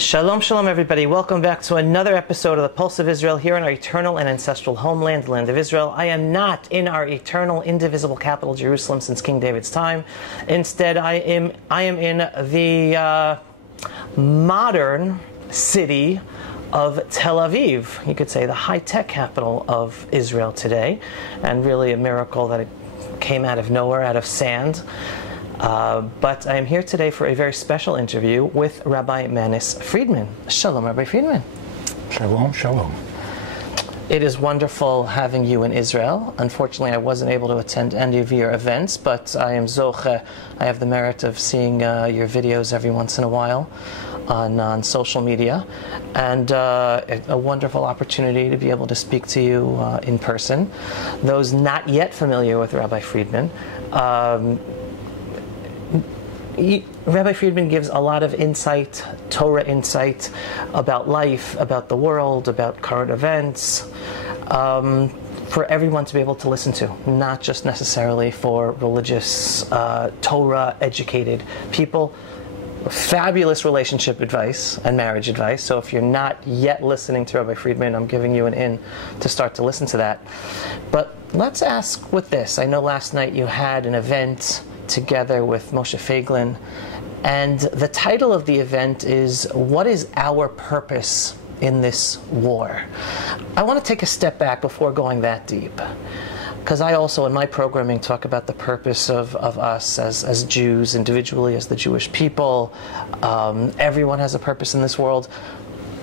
Shalom, shalom, everybody. Welcome back to another episode of the Pulse of Israel here in our eternal and ancestral homeland, the land of Israel. I am not in our eternal, indivisible capital, Jerusalem, since King David's time. Instead, I am in the modern city of Tel Aviv. You could say the high-tech capital of Israel today, and really a miracle that it came out of nowhere, out of sand. But I am here today for a very special interview with Rabbi Manis Friedman. Shalom, Rabbi Friedman. Shalom, shalom. It is wonderful having you in Israel. Unfortunately, I wasn't able to attend any of your events, but I am zoche. I have the merit of seeing your videos every once in a while on social media, and a wonderful opportunity to be able to speak to you in person. Those not yet familiar with Rabbi Friedman, Rabbi Friedman gives a lot of insight, Torah insight, about life, about the world, about current events, for everyone to be able to listen to, not just necessarily for religious, Torah-educated people. Fabulous relationship advice and marriage advice. So if you're not yet listening to Rabbi Friedman, I'm giving you an in to start to listen to that. But let's ask with this. I know last night you had an event together with Moshe Feiglin, and the title of the event is "What is our purpose in this war?" I want to take a step back before going that deep, because I also in my programming talk about the purpose of us as Jews individually, as the Jewish people. Everyone has a purpose in this world.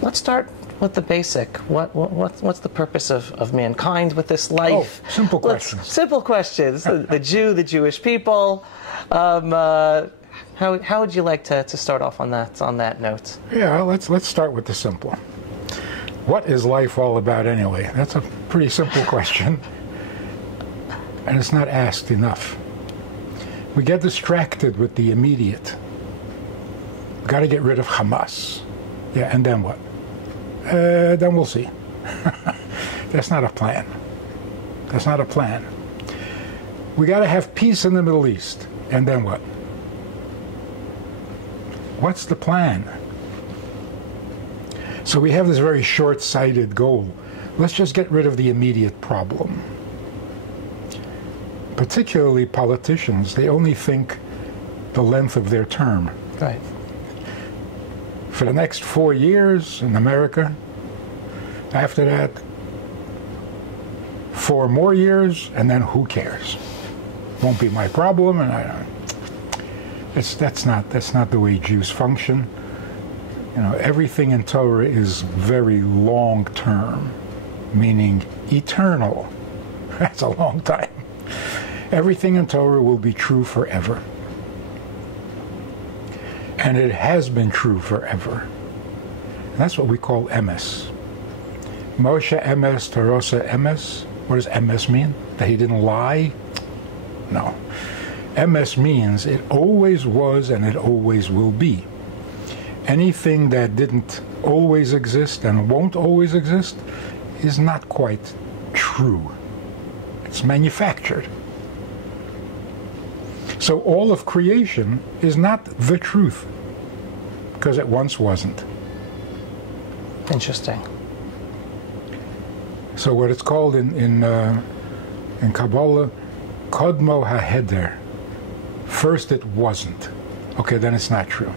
Let's start with the basic. What's the purpose of mankind with this life? Oh, simple questions. Simple questions. The Jew, the Jewish people. How would you like to start off on that note? Yeah, let's start with the simple. What is life all about anyway? That's a pretty simple question, and it's not asked enough. We get distracted with the immediate. We've got to get rid of Hamas. Yeah, and then what? Then we'll see. That's not a plan. That's not a plan. We got to have peace in the Middle East. And then what? What's the plan? So we have this very short-sighted goal. Let's just get rid of the immediate problem. Particularly politicians, they only think the length of their term. Right. For the next 4 years in America, after that, 4 more years, and then who cares? Won't be my problem, and that's not the way Jews function. You know, everything in Torah is very long term, meaning eternal. That's a long time. Everything in Torah will be true forever. And it has been true forever. And that's what we call emes. Moshe emes, Torah emes. What does emes mean? That he didn't lie? No. Emes means it always was and it always will be. Anything that didn't always exist and won't always exist is not quite true. It's manufactured. So all of creation is not the truth, because it once wasn't. Interesting. So what it's called in Kabbalah, Kodmo HaHeder. First it wasn't. Okay, then it's not true.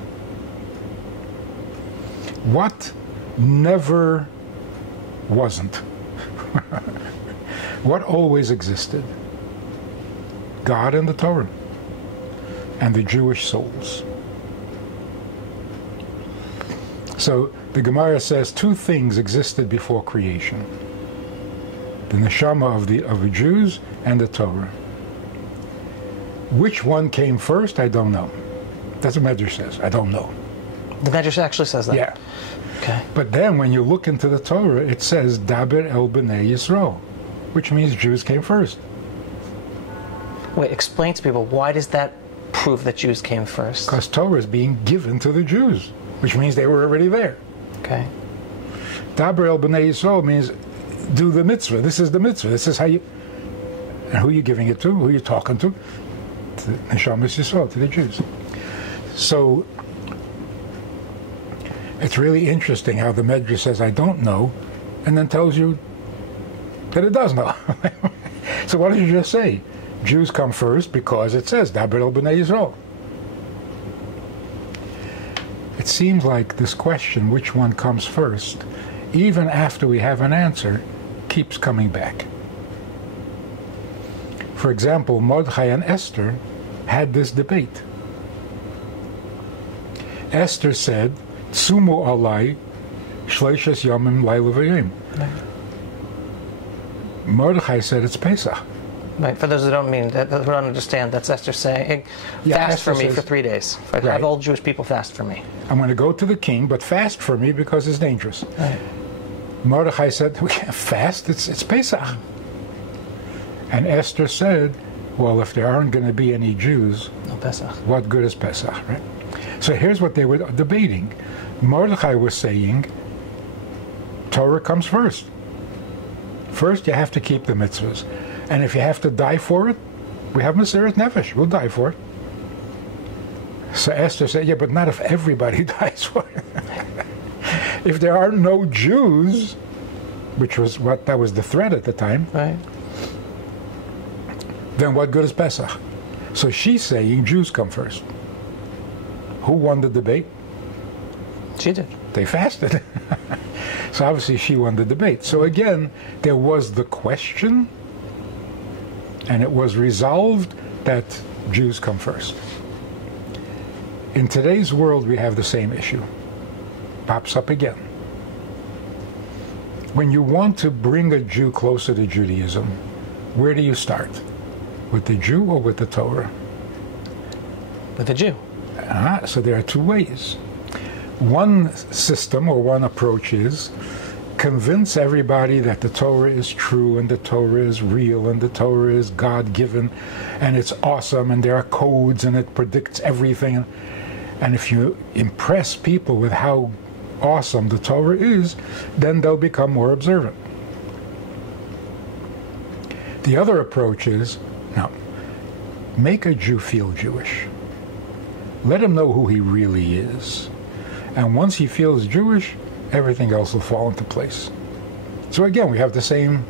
What never wasn't? What always existed? God and the Torah. And the Jewish souls. So the Gemara says 2 things existed before creation: the neshama of the Jews and the Torah. Which one came first? I don't know. That's what Medrash says. I don't know. The Medrash actually says that. Yeah. Okay. But then when you look into the Torah, it says Daber el b'nei Yisro, which means Jews came first. Wait, explain to people, why does that prove that Jews came first? Because Torah is being given to the Jews, which means they were already there. Okay. Daber el b'nei Yisrael means do the mitzvah. This is the mitzvah. This is how you... And who are you giving it to? Who are you talking to? To Neshamas Yisrael, to the Jews. So It's really interesting how the Medrash says, I don't know, and then tells you that it does know. So what did you just say? Jews come first because it says, Daber el b'nei Yisrael. It seems like this question, which one comes first, even after we have an answer, keeps coming back. For example, Mordechai and Esther had this debate. Esther said, Tsumu alai shleishes yomim laila v'yom. Mordechai said it's Pesach. Right. For those who don't understand, that's Esther saying, fast Esther for me says, for 3 days. Right. Right. Have all Jewish people fast for me. I'm going to go to the king, but fast for me because it's dangerous. Right. Mordechai said, we can't fast, it's Pesach. And Esther said, well, if there aren't going to be any Jews, No Pesach. what good is Pesach, right? So here's what they were debating. Mordechai was saying, Torah comes first. First, you have to keep the mitzvahs. And if you have to die for it, we have Mesirat Nefesh. We'll die for it. So Esther said, yeah, but not if everybody dies for it. If there are no Jews, which was that was the threat at the time, Right. then what good is Pesach? So she's saying Jews come first. Who won the debate? She did. They fasted. So obviously she won the debate. So again, there was the question, and it was resolved that Jews come first. In today's world, we have the same issue. Pops up again. When you want to bring a Jew closer to Judaism, where do you start? With the Jew or with the Torah? With the Jew. So there are two ways. One system or one approach is convince everybody that the Torah is true and the Torah is real and the Torah is God-given and it's awesome and there are codes and it predicts everything. And if you impress people with how awesome the Torah is, then they'll become more observant. The other approach is, now, make a Jew feel Jewish. Let him know who he really is. And once he feels Jewish, everything else will fall into place. So again, we have the same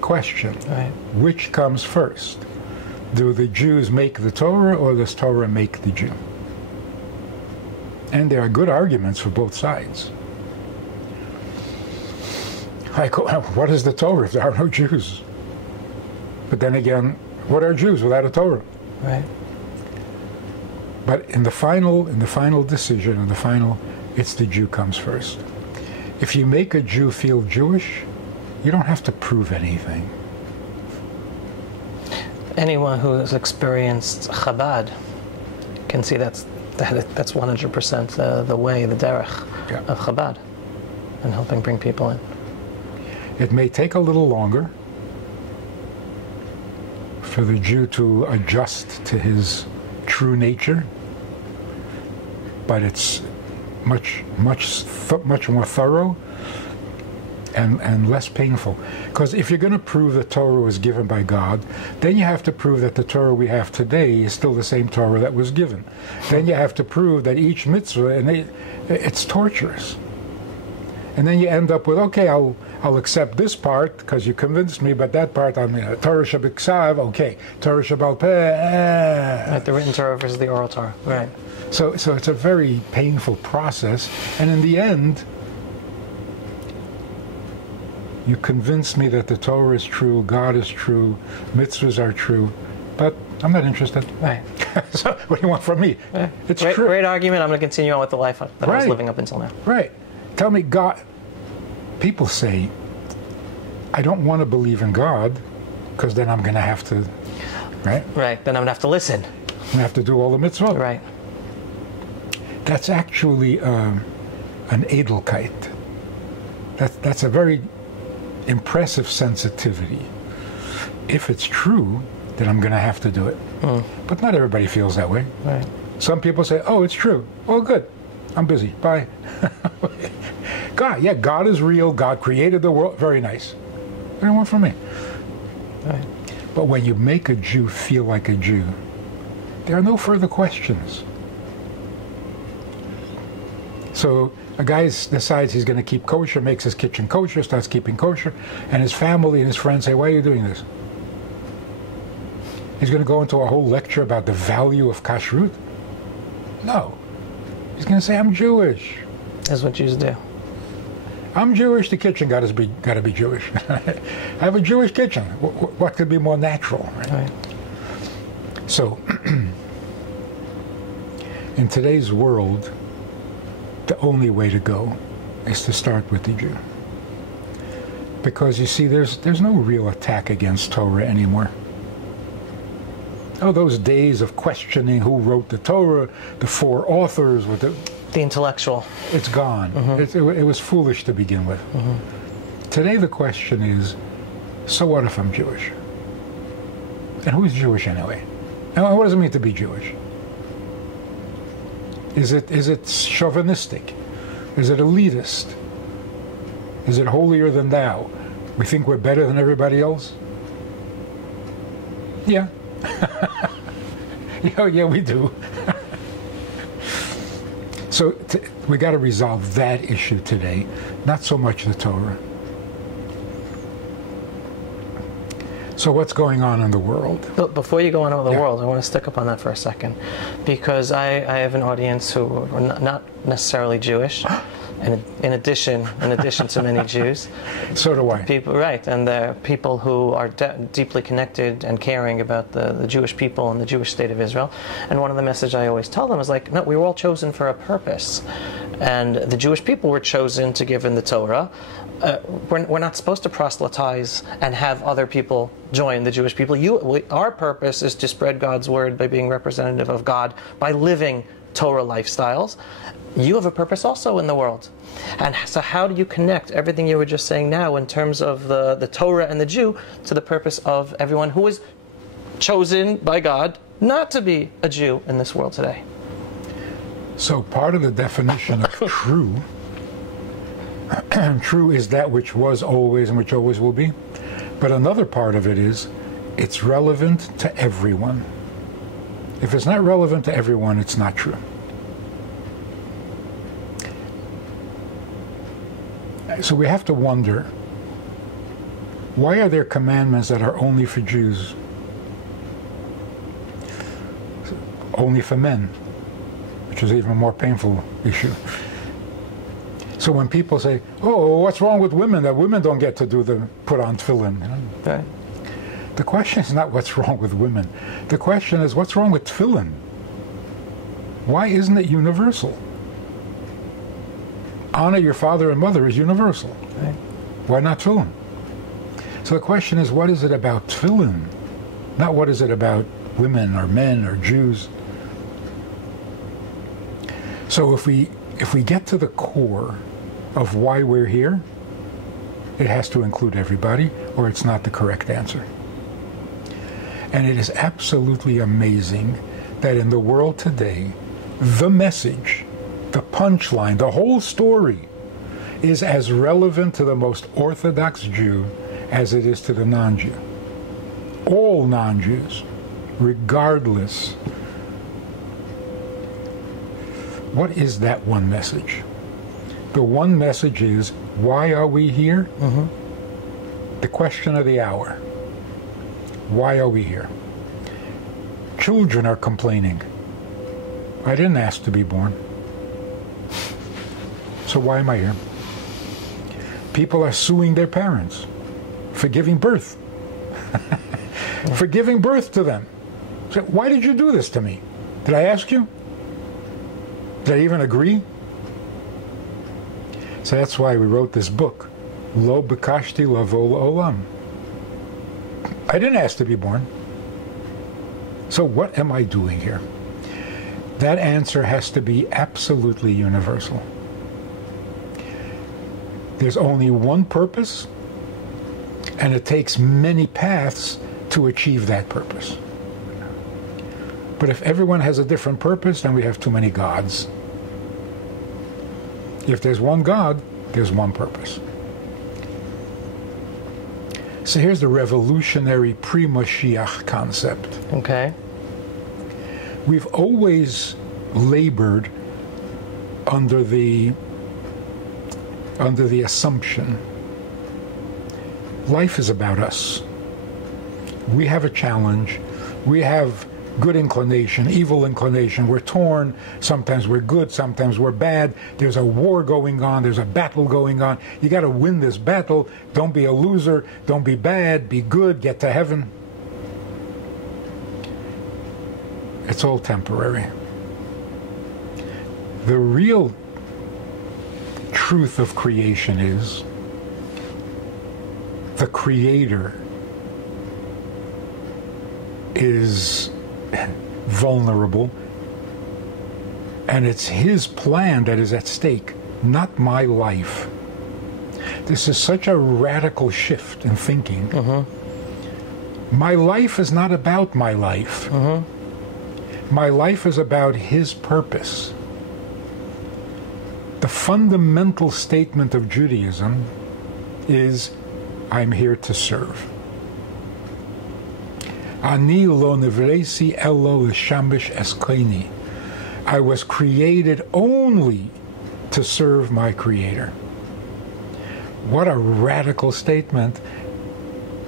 question. Right. Which comes first? Do the Jews make the Torah or does Torah make the Jew? And there are good arguments for both sides. Like, what is the Torah if there are no Jews? But then again, what are Jews without a Torah? Right. But in the final decision, it's the Jew comes first. If you make a Jew feel Jewish, you don't have to prove anything. Anyone who has experienced Chabad can see that's 100% the way, the derech of Chabad, and helping bring people in. It may take a little longer for the Jew to adjust to his true nature, but it's much more thorough and less painful. Because if you're going to prove that Torah was given by God, then you have to prove that the Torah we have today is still the same Torah that was given. Then you have to prove that each mitzvah, and it's torturous. And then you end up with, okay, I'll accept this part because you convinced me, but that part, Torah Shabbat, okay, Torah Shabbat Peh. Right, the written Torah versus the oral Torah. Right. So it's a very painful process, and in the end, you convinced me that the Torah is true, God is true, mitzvahs are true, but I'm not interested. Right. So what do you want from me? It's true. Great argument. I'm going to continue on with the life that I was living up until now. Right. Tell me, God. People say, I don't want to believe in God because then I'm going to have to, right? Right. Then I'm going to have to listen. I'm going to have to do all the mitzvot. Right. That's actually an edelkeit. That's a very impressive sensitivity. If it's true, then I'm going to have to do it. But not everybody feels that way. Right. Some people say, oh, it's true. Oh, good. I'm busy. Bye. God is real. God created the world. Very nice. What do you want from me? Right. But when you make a Jew feel like a Jew, there are no further questions. So A guy decides he's going to keep kosher, makes his kitchen kosher, starts keeping kosher, and his family and his friends say, why are you doing this? He's going to go into a whole lecture about the value of kashrut? No. He's going to say, I'm Jewish. That's what Jews do. I'm Jewish, the kitchen got to be Jewish. I have a Jewish kitchen. What could be more natural? Right? So, in today's world, the only way to go is to start with the Jew. Because you see, there's no real attack against Torah anymore. Oh, those days of questioning who wrote the Torah, the four authors, with the intellectual. It's gone. It was foolish to begin with. Today the question is, so what if I'm Jewish? And who's Jewish anyway? And what does it mean to be Jewish? Is it chauvinistic? Is it elitist? Is it holier than thou? We think we're better than everybody else? Yeah. Yeah, we do. So we got to resolve that issue today, not so much the Torah. So what's going on in the world? But before you go on with the world, I want to stick up on that for a second, because I have an audience who are not necessarily Jewish, and in addition to many Jews. So do I. People, right, and they're people who are deeply connected and caring about the Jewish people and the Jewish state of Israel. And one of the messages I always tell them is like, no, we were all chosen for a purpose, and the Jewish people were chosen to give in the Torah. We're not supposed to proselytize and have other people join the Jewish people. Our purpose is to spread God's word by being representative of God, by living Torah lifestyles. You have a purpose also in the world. And so how do you connect everything you were just saying now in terms of the Torah and the Jew to the purpose of everyone who is chosen by God not to be a Jew in this world today? So part of the definition of true, true is that which was always and which always will be. But another part of it is, it's relevant to everyone. If it's not relevant to everyone, it's not true. So we have to wonder, why are there commandments that are only for Jews? Only for men, which is an even more painful issue. So when people say, oh, what's wrong with women, that women don't get to put on tefillin? You know? Right. The question is not what's wrong with women. The question is, what's wrong with tefillin? Why isn't it universal? Honor your father and mother is universal. Right. Why not tefillin? So the question is, what is it about tefillin? Not what is it about women or men or Jews. So if we get to the core of why we're here, it has to include everybody, or it's not the correct answer. And it is absolutely amazing that in the world today, the message, the punchline, the whole story is as relevant to the most Orthodox Jew as it is to the non-Jew. All non-Jews, regardless. What is that one message? The one message is, why are we here? The question of the hour. Why are we here? Children are complaining. I didn't ask to be born. So why am I here? People are suing their parents for giving birth. For giving birth to them. So why did you do this to me? Did I ask you? Did I even agree? So that's why we wrote this book, Lo B'kashti Lavo L'Olam. I didn't ask to be born. So what am I doing here? That answer has to be absolutely universal. There's only one purpose, and it takes many paths to achieve that purpose. But if everyone has a different purpose, then we have too many gods. If there's one God, there's one purpose. So here's the revolutionary pre-Mashiach concept. Okay. We've always labored under the under the assumption life is about us. We have a challenge. We have good inclination, evil inclination. We're torn. Sometimes we're good, sometimes we're bad. There's a war going on. There's a battle going on. You got to win this battle. Don't be a loser. Don't be bad. Be good. Get to heaven. It's all temporary. The real truth of creation is the Creator is vulnerable, and it's His plan that is at stake, not my life. This is such a radical shift in thinking. My life is not about my life. My life is about His purpose. The fundamental statement of Judaism is, I'm here to serve. Ani lo nivresi elo l'shamish eskeni. I was created only to serve my Creator. What a radical statement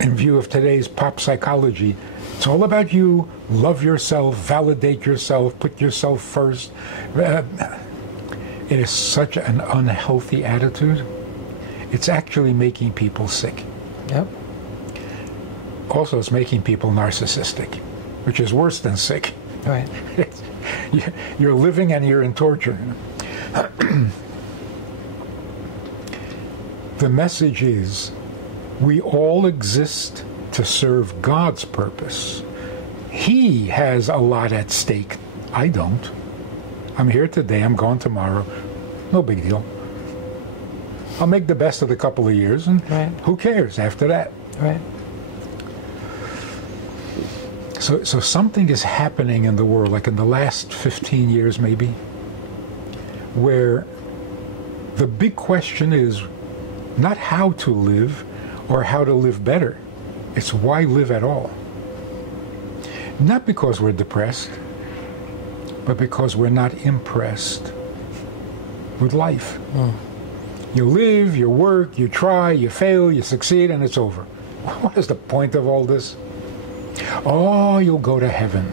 in view of today's pop psychology. It's all about you. Love yourself, validate yourself, put yourself first. It is such an unhealthy attitude. It's actually making people sick. Yep. Also, it's making people narcissistic, which is worse than sick. Right. You're living and you're in torture. The message is, we all exist to serve God's purpose. He has a lot at stake. I don't. I'm here today, I'm gone tomorrow. No big deal. I'll make the best of the couple of years, and who cares after that? Right. So something is happening in the world, like in the last 15 years maybe, where the big question is not how to live or how to live better. It's why live at all. Not because we're depressed, but because we're not impressed with life. You live, you work, you try, you fail, you succeed, and it's over. What is the point of all this? Oh, you'll go to heaven.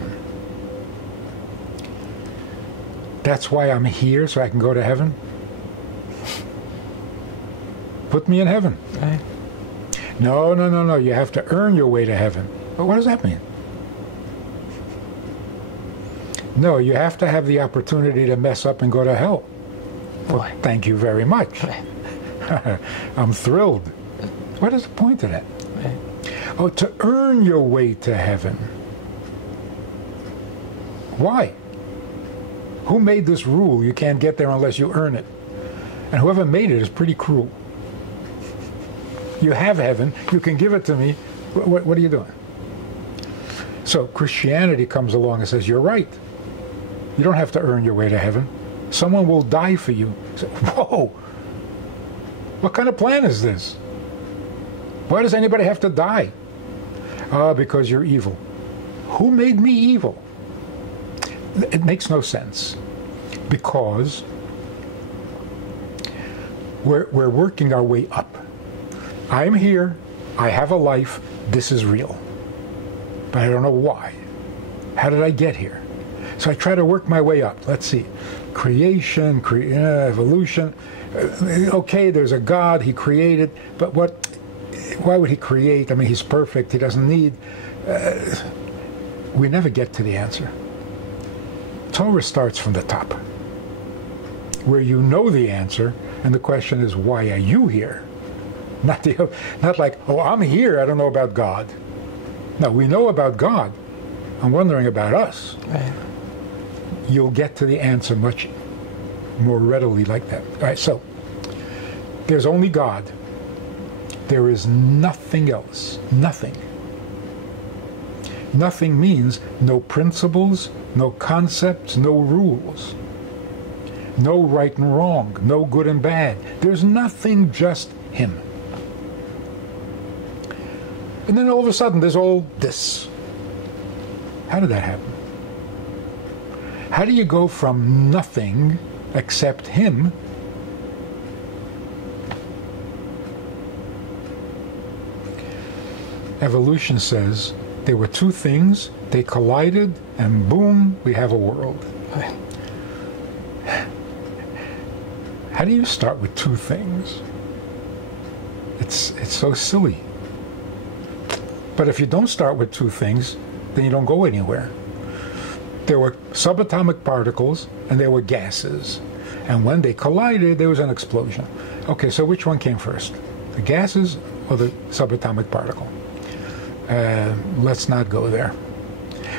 That's why I'm here, so I can go to heaven? Put me in heaven. Right. No. You have to earn your way to heaven. But what does that mean? No, you have to have the opportunity to mess up and go to hell. Well, thank you very much. I'm thrilled. What is the point of that? Right. Oh, to earn your way to heaven. Why? Who made this rule? You can't get there unless you earn it. And whoever made it is pretty cruel. You have heaven. You can give it to me. What are you doing? So Christianity comes along and says, you're right. You don't have to earn your way to heaven. Someone will die for you. So, whoa! What kind of plan is this? Why does anybody have to die? Because you're evil. Who made me evil? It makes no sense. Because we're working our way up. I'm here. I have a life. This is real. But I don't know why. How did I get here? So I try to work my way up. Let's see. Creation, evolution. Okay, there's a God. He created. But why would He create? I mean, He's perfect. He doesn't need... we never get to the answer. Torah starts from the top, where you know the answer, and the question is, why are you here? Not like, oh, I'm here, I don't know about God. No, we know about God. I'm wondering about us. Right. You'll get to the answer much more readily like that. All right, so there's only God. There is nothing else. Nothing. Nothing means no principles, no concepts, no rules. No right and wrong, no good and bad. There's nothing, just Him. And then all of a sudden there's all this. How did that happen? How do you go from nothing except Him Evolution says there were two things, they collided, and boom, we have a world. How do you start with two things? It's so silly. But if you don't start with two things, then you don't go anywhere. There were subatomic particles and there were gases. And when they collided, there was an explosion. Okay, so which one came first? The gases or the subatomic particle? Let's not go there.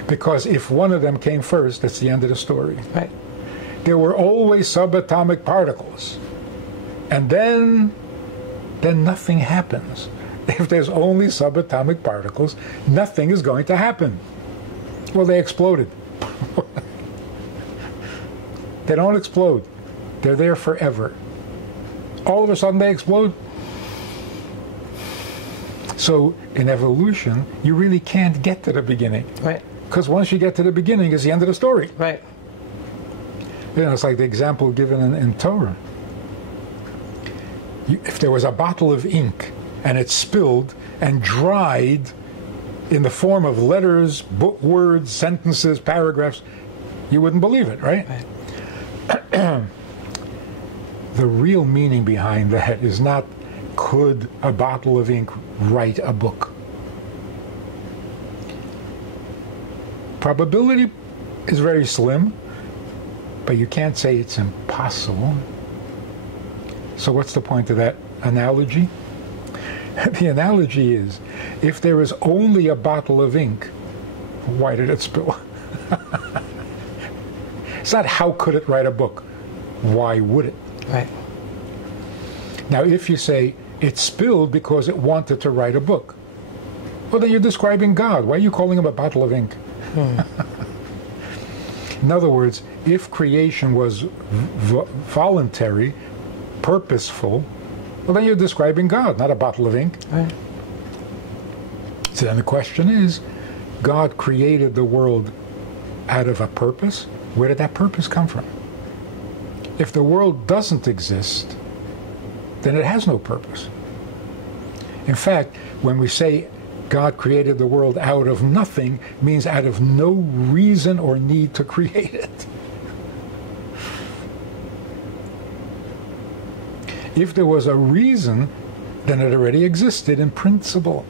Because if one of them came first, that's the end of the story. Right. There were always subatomic particles. And then nothing happens. If there's only subatomic particles, nothing is going to happen. Well, they exploded. They don't explode. They're there forever. All of a sudden they explode. So in evolution, you really can't get to the beginning. Right. Because once you get to the beginning, it's the end of the story. Right. You know, it's like the example given in Torah. If there was a bottle of ink and it spilled and dried in the form of letters, words, sentences, paragraphs, you wouldn't believe it, right? Right. The real meaning behind that is not, could a bottle of ink write a book? Probability is very slim, but you can't say it's impossible. So what's the point of that analogy? The analogy is, if there is only a bottle of ink, why did it spill? It's not how could it write a book, why would it? Right. Now if you say it spilled because it wanted to write a book, well then you're describing God. Why are you calling him a bottle of ink? In other words, if creation was voluntary, purposeful, well then you're describing God, not a bottle of ink. Right. So then the question is, God created the world out of a purpose. Where did that purpose come from? If the world doesn't exist, then it has no purpose. In fact, when we say God created the world out of nothing, means out of no reason or need to create it. If there was a reason, then it already existed in principle.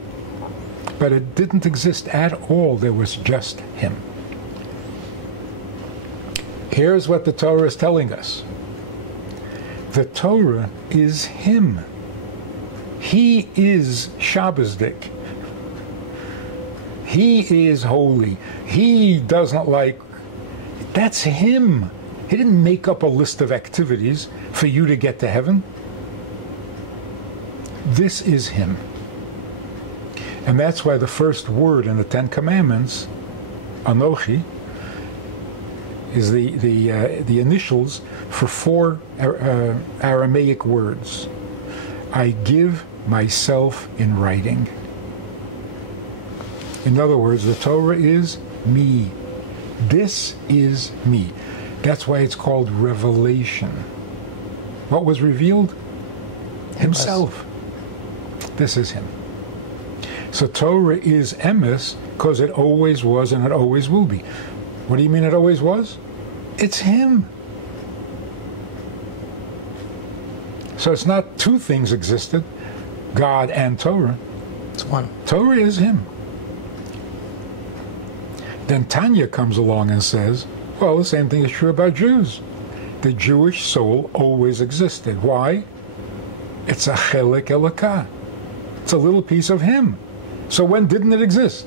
But it didn't exist at all. There was just him. Here's what the Torah is telling us. The Torah is him. He is Shabbosdik. He is holy. He doesn't like... That's him. He didn't make up a list of activities for you to get to heaven. This is him. And that's why the first word in the Ten Commandments, Anochi, is the initials for four Aramaic words. I give myself in writing. In other words, the Torah is me. This is me. That's why it's called revelation. What was revealed? Himself. This is him. So Torah is emes because it always was and it always will be. What do you mean it always was? It's him. So it's not two things existed, God and Torah. It's one. Torah is him. Then Tanya comes along and says, well, the same thing is true about Jews. The Jewish soul always existed. Why? It's a chelik elokah. It's a little piece of him. So when didn't it exist?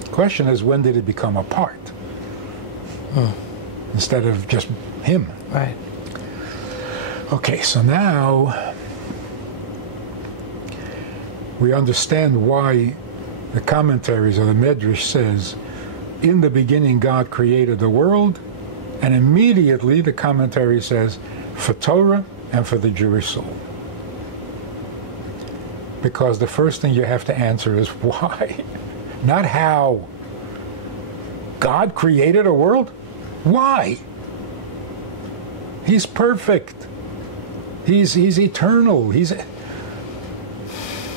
The question is, when did it become a part? Instead of just him. Right. Okay, so now we understand why the commentaries of the Medrash says, in the beginning God created the world, and immediately the commentary says, for Torah and for the Jewish soul. Because the first thing you have to answer is why, not how. God created a world? Why? He's perfect. He's eternal.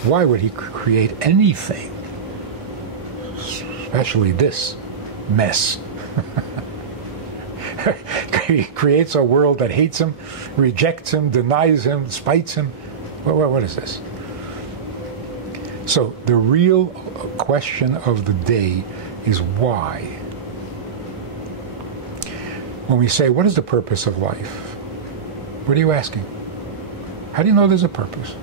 Why would he create anything? Especially this mess. He creates a world that hates him, rejects him, denies him, spites him. What is this? So the real question of the day is why? When we say, what is the purpose of life? What are you asking? How do you know there's a purpose?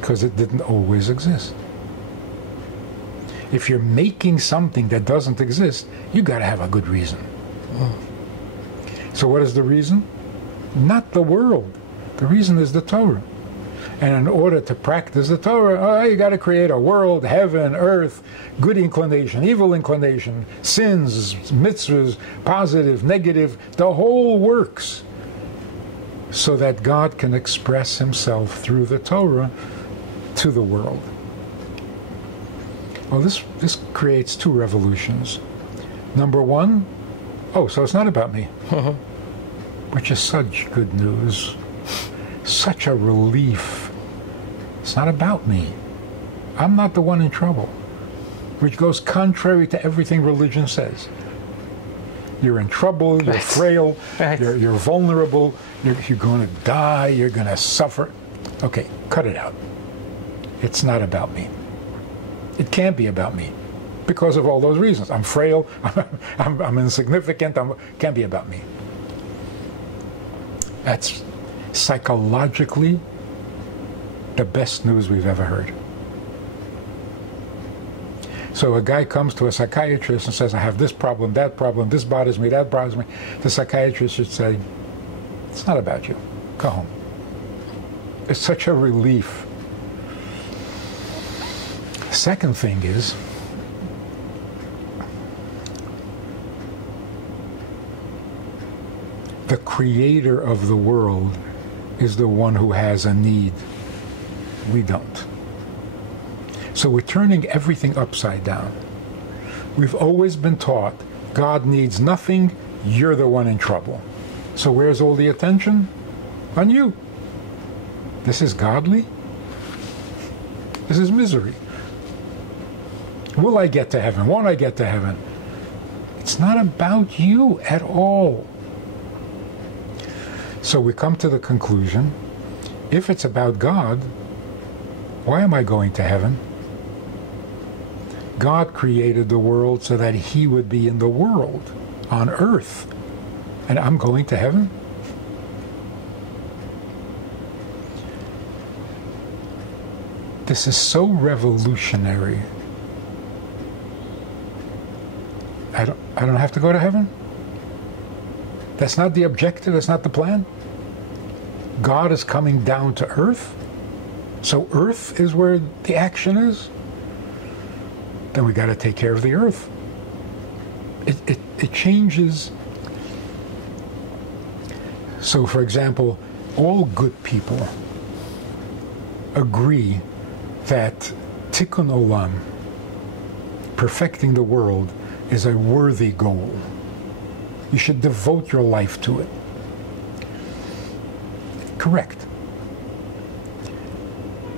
Because it didn't always exist. If you're making something that doesn't exist, you got to have a good reason. So what is the reason? Not the world. The reason is the Torah. And in order to practice the Torah, you got to create a world, heaven, earth, good inclination, evil inclination, sins, mitzvahs, positive, negative, the whole works, so that God can express himself through the Torah to the world. Well, this creates two revolutions. Number one, so it's not about me, which is such good news, such a relief. It's not about me. I'm not the one in trouble, which goes contrary to everything religion says. You're in trouble, you're frail, you're vulnerable, you're going to die, you're going to suffer. Okay, cut it out. It's not about me. It can't be about me because of all those reasons. I'm frail, I'm insignificant, can't be about me. That's psychologically the best news we've ever heard. So a guy comes to a psychiatrist and says, I have this problem, this bothers me, that bothers me. The psychiatrist should say, it's not about you. Go home. It's such a relief. Second thing is, the creator of the world is the one who has a need. We don't. So we're turning everything upside down. We've always been taught God needs nothing, you're the one in trouble. So where's all the attention? On you. This is godly? This is misery. Will I get to heaven? Won't I get to heaven? It's not about you at all. So we come to the conclusion, if it's about God, why am I going to heaven? God created the world so that he would be in the world, on earth, and I'm going to heaven? This is so revolutionary. I don't have to go to heaven? That's not the objective, that's not the plan? God is coming down to earth? So earth is where the action is? Then we got to take care of the earth. It changes. So for example, all good people agree that tikkun olam, perfecting the world, is a worthy goal. You should devote your life to it. Correct.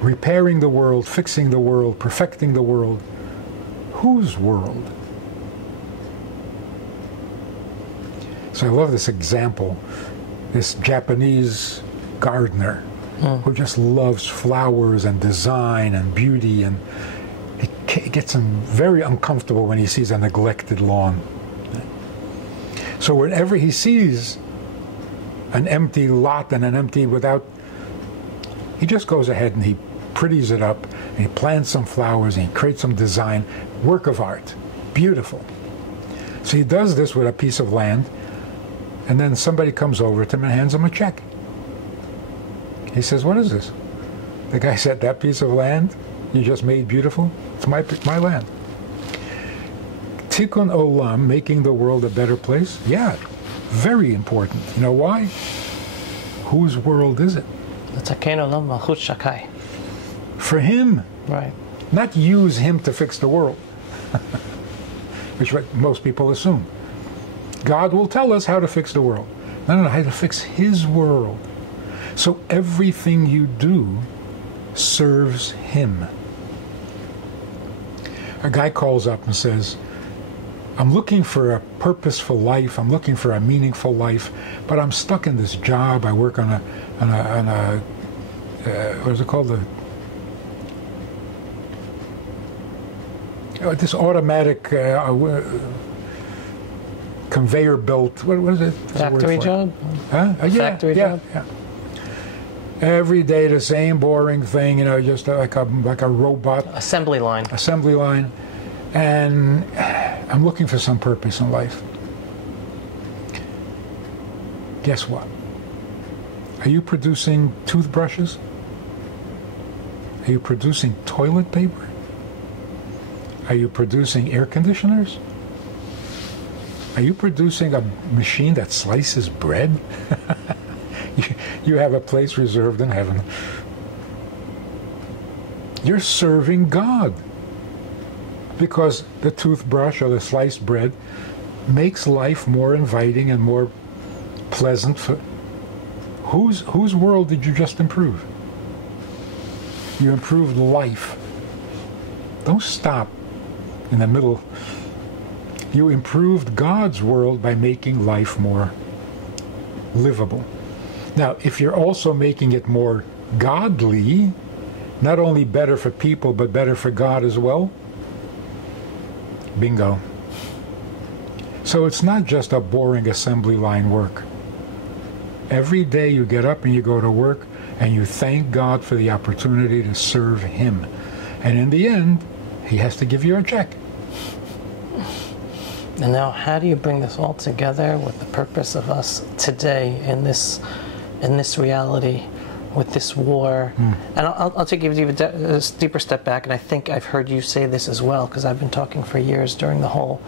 Repairing the world, fixing the world, perfecting the world. Whose world? So I love this example. This Japanese gardener who just loves flowers and design and beauty, and it gets him very uncomfortable when he sees a neglected lawn. So whenever he sees an empty lot and an empty without, he just goes ahead and he pretties it up, and he plants some flowers and he creates some design, work of art, beautiful. So he does this with a piece of land, and then somebody comes over to him and hands him a check. He says, what is this? The guy said, that piece of land you just made beautiful, it's my land. Tikkun olam, making the world a better place, yeah, very important. You know why? Whose world is it? For him. Right. Not use him to fix the world, which most people assume. God will tell us how to fix the world. No, how to fix his world. So everything you do serves him. A guy calls up and says, I'm looking for a purposeful life, I'm looking for a meaningful life, but I'm stuck in this job. I work on a what is it called? This automatic conveyor belt. What is it? Factory job? Huh? Factory job? Yeah. Every day the same boring thing, just like a robot. Assembly line. Assembly line. And I'm looking for some purpose in life. Guess what? Are you producing toothbrushes? Are you producing toilet paper? Are you producing air conditioners? Are you producing a machine that slices bread? You have a place reserved in heaven. You're serving God. Because the toothbrush or the sliced bread makes life more inviting and more pleasant. Whose world did you just improve? You improved life. Don't stop in the middle. You improved God's world by making life more livable. Now, if you're also making it more godly, not only better for people, but better for God as well, bingo. So it's not just a boring assembly line work. Every day you get up and you go to work and you thank God for the opportunity to serve Him. And in the end, He has to give you a check. And now, how do you bring this all together with the purpose of us today in this reality, with this war? And I'll take you a deeper step back, and I think I've heard you say this as well, because I've been talking for years during the whole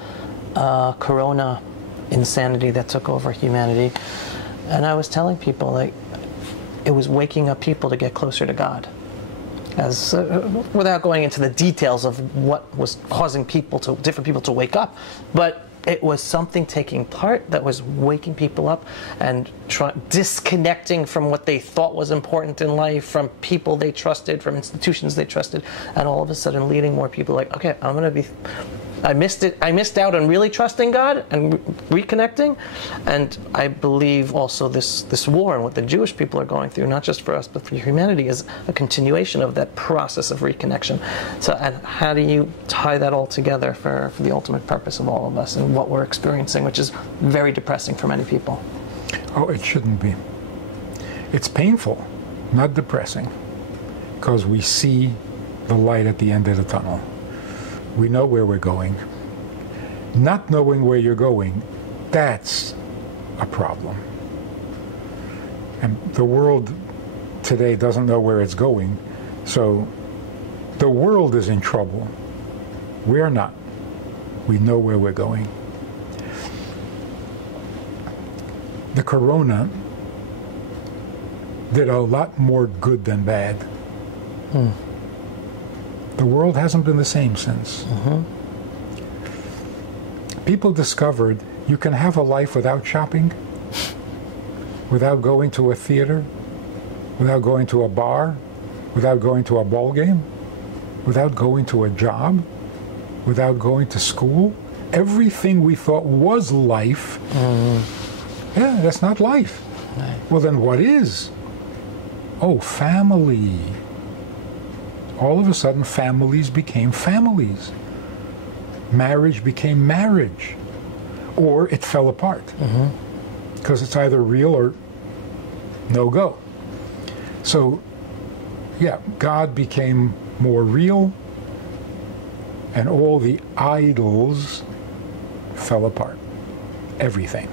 Corona insanity that took over humanity. And I was telling people, like, it was waking up people to get closer to God. As without going into the details of what was causing different people to wake up, but it was something taking part that was waking people up and disconnecting from what they thought was important in life, from people they trusted, from institutions they trusted, and all of a sudden leading more people like, okay, I missed out on really trusting God and reconnecting. And I believe also this war and what the Jewish people are going through, not just for us, but for humanity, is a continuation of that process of reconnection. So, and how do you tie that all together for the ultimate purpose of all of us and what we're experiencing, which is very depressing for many people? Oh, it shouldn't be. It's painful, not depressing, because we see the light at the end of the tunnel. We know where we're going. Not knowing where you're going, that's a problem. And the world today doesn't know where it's going, so the world is in trouble. We're not. We know where we're going. The Corona did a lot more good than bad. The world hasn't been the same since. People discovered you can have a life without shopping, without going to a theater, without going to a bar, without going to a ball game, without going to a job, without going to school. Everything we thought was life, yeah, that's not life. Right. Well, then what is? Oh, family. All of a sudden, families became families. Marriage became marriage. Or it fell apart. Because it's either real or no go. So, yeah, God became more real, and all the idols fell apart. Everything.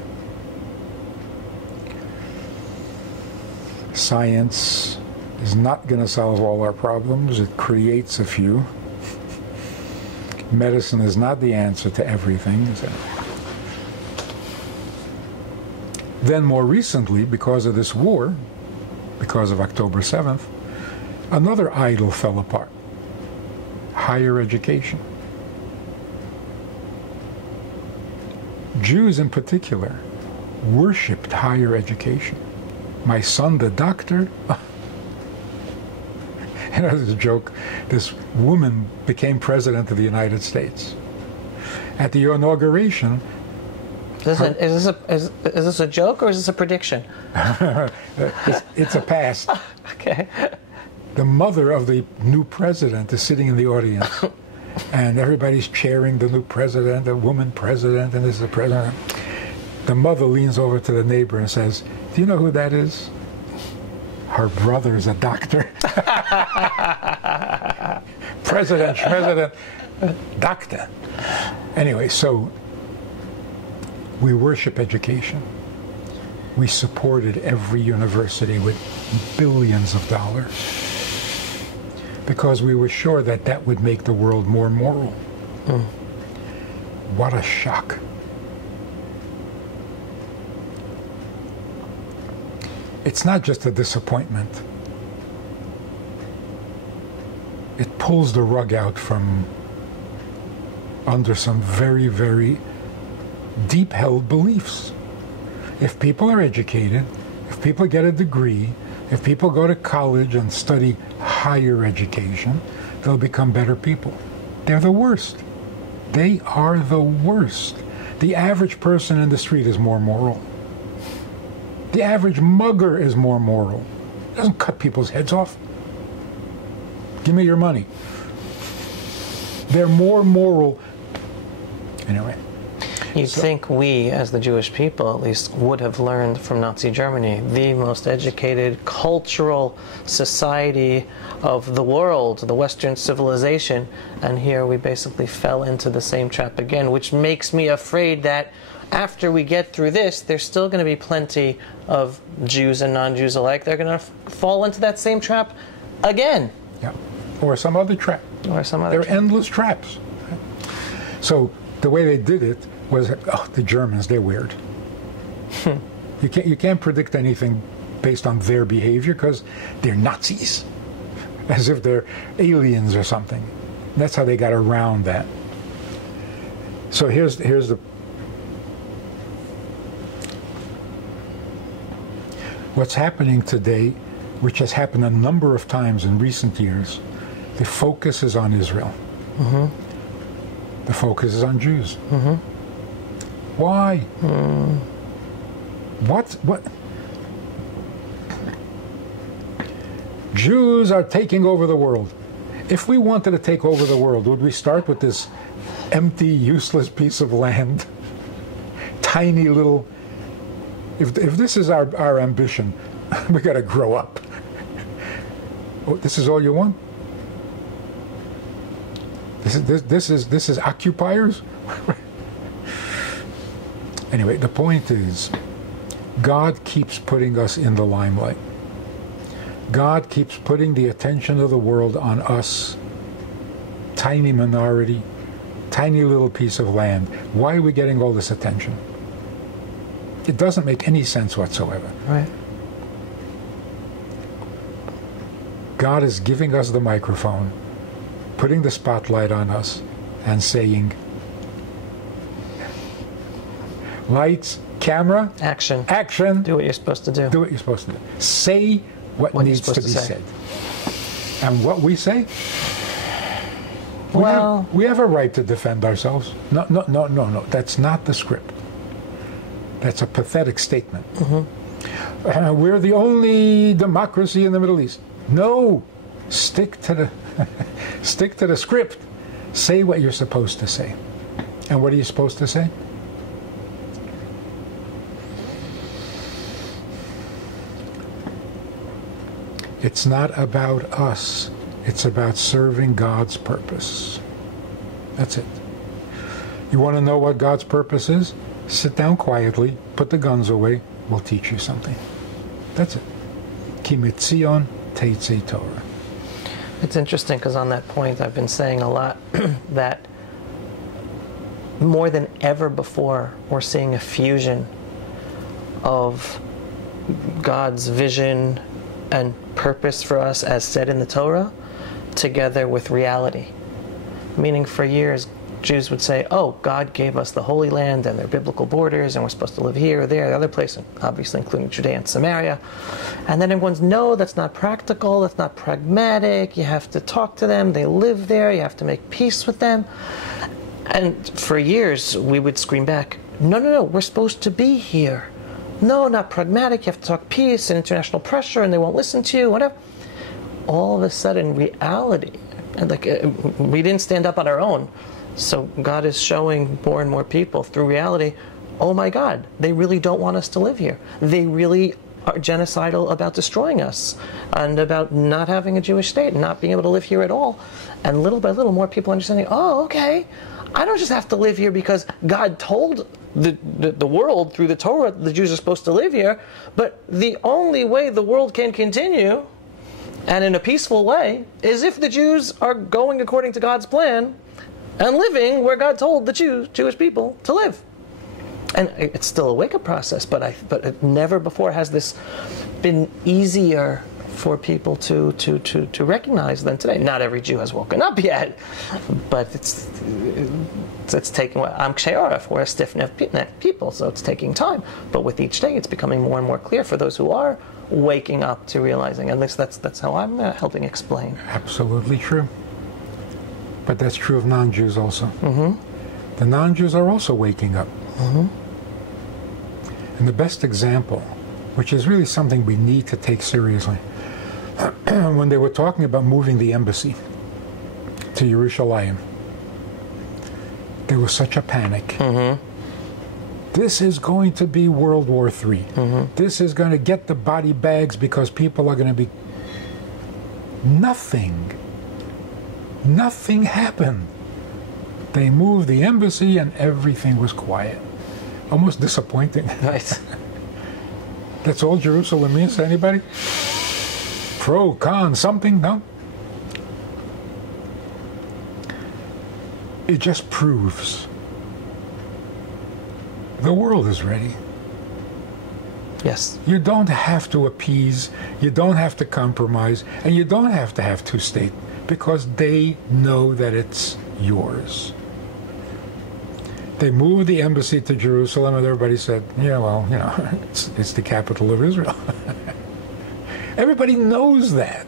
Science is not going to solve all our problems. It creates a few. Medicine is not the answer to everything. So. Then more recently, because of this war, because of October 7th, another idol fell apart. Higher education. Jews in particular worshipped higher education. My son, the doctor, there's a joke. This woman became president of the United States. At the inauguration, Is this a joke or is this a prediction? it's a past. Okay. The mother of the new president is sitting in the audience, and everybody's cheering the new president, the woman president, and this is the president. The mother leans over to the neighbor and says, "Do you know who that is? Her brother's a doctor." President, doctor. Anyway, so we worship education. We supported every university with billions of dollars because we were sure that that would make the world more moral. What a shock. It's not just a disappointment. It pulls the rug out from under some very, very deep-held beliefs. If people are educated, if people get a degree, if people go to college and study higher education, they'll become better people. They're the worst. They are the worst. The average person in the street is more moral. The average mugger is more moral. Doesn't cut people's heads off. Give me your money. They're more moral. Anyway. You'd think we, as the Jewish people at least, would have learned from Nazi Germany, the most educated cultural society of the world, the Western civilization, and here we basically fell into the same trap again, which makes me afraid that after we get through this, there's still going to be plenty of Jews and non-Jews alike. They're going to fall into that same trap again. Yeah. Or some other trap. Or some other trap. They're endless traps. So the way they did it was, the Germans, they're weird. You can't predict anything based on their behavior because they're Nazis, as if they're aliens or something. That's how they got around that. So here's the what's happening today, which has happened a number of times in recent years. The focus is on Israel. Mm-hmm. The focus is on Jews. Mm-hmm. Why? What? Jews are taking over the world. If we wanted to take over the world, would we start with this empty, useless piece of land? Tiny little... If this is our ambition, we got to grow up. Oh, this is all you want? This is occupiers? Anyway, the point is, God keeps putting us in the limelight. God keeps putting the attention of the world on us, tiny minority, tiny little piece of land. Why are we getting all this attention? It doesn't make any sense whatsoever. Right. God is giving us the microphone, putting the spotlight on us, and saying, lights, camera, action. Action. Do what you're supposed to do. Do what you're supposed to do. Say what needs to be said. And what we say? We have a right to defend ourselves. No. That's not the script. That's a pathetic statement. Mm-hmm. We're the only democracy in the Middle East. No. Stick to the script. Say what you're supposed to say. And what are you supposed to say? It's not about us. It's about serving God's purpose. That's it. You want to know what God's purpose is? Sit down quietly, put the guns away, we'll teach you something. That's it. Ki mitzion teitzei Torah. It's interesting because on that point I've been saying a lot that more than ever before we're seeing a fusion of God's vision and purpose for us as said in the Torah together with reality. Meaning for years Jews would say, oh, God gave us the Holy Land and their biblical borders, and we're supposed to live here or there, the other place, and obviously including Judea and Samaria. And then everyone's, no, that's not practical, that's not pragmatic, you have to talk to them, they live there, you have to make peace with them. And for years, we would scream back, no, no, no, we're supposed to be here. No, not pragmatic, you have to talk peace and international pressure, and they won't listen to you, whatever. All of a sudden, reality, like we didn't stand up on our own. So God is showing more and more people through reality, oh my God, they really don't want us to live here. They really are genocidal about destroying us and about not having a Jewish state and not being able to live here at all. And little by little, more people understanding, oh, okay, I don't just have to live here because God told the world through the Torah the Jews are supposed to live here, but the only way the world can continue, and in a peaceful way, is if the Jews are going according to God's plan and living where God told the Jewish people to live. And it's still a wake-up process, but it never before has this been easier for people to recognize than today. Not every Jew has woken up yet, but it's taking. I'm Kshei Arif, we're a stiff-necked people, so it's taking time. But with each day, it's becoming more and more clear for those who are waking up to realizing. At least that's how I'm helping explain. Absolutely true. But that's true of non-Jews also. Mm-hmm. The non-Jews are also waking up. Mm-hmm. And the best example, which is really something we need to take seriously, when they were talking about moving the embassy to Jerusalem, there was such a panic. Mm-hmm. This is going to be World War III. Mm-hmm. This is going to get the body bags because people are going to be... Nothing happened. They moved the embassy and everything was quiet. Almost disappointing. Right. That's all Jerusalem means to anybody? Pro, con, something? No? It just proves the world is ready. Yes. You don't have to appease, you don't have to compromise, and you don't have to have two-state, because they know that it's yours. They moved the embassy to Jerusalem, and everybody said, yeah, well, you know, it's the capital of Israel. Everybody knows that.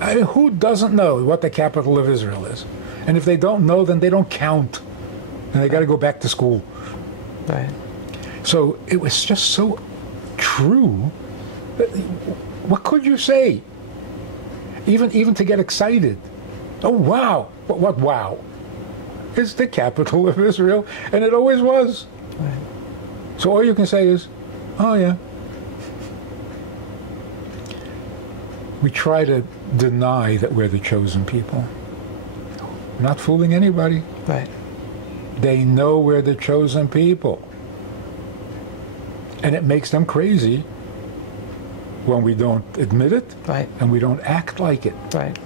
I mean, who doesn't know what the capital of Israel is? And if they don't know, then they don't count. And they got to go back to school. Right. So it was just so true. What could you say? Even to get excited. Oh, wow. What wow? It's the capital of Israel, and it always was. Right. So all you can say is, oh, yeah. We try to deny that we're the chosen people. We're not fooling anybody. Right. They know we're the chosen people. And it makes them crazy when we don't admit it, Right. and we don't act like it. Right.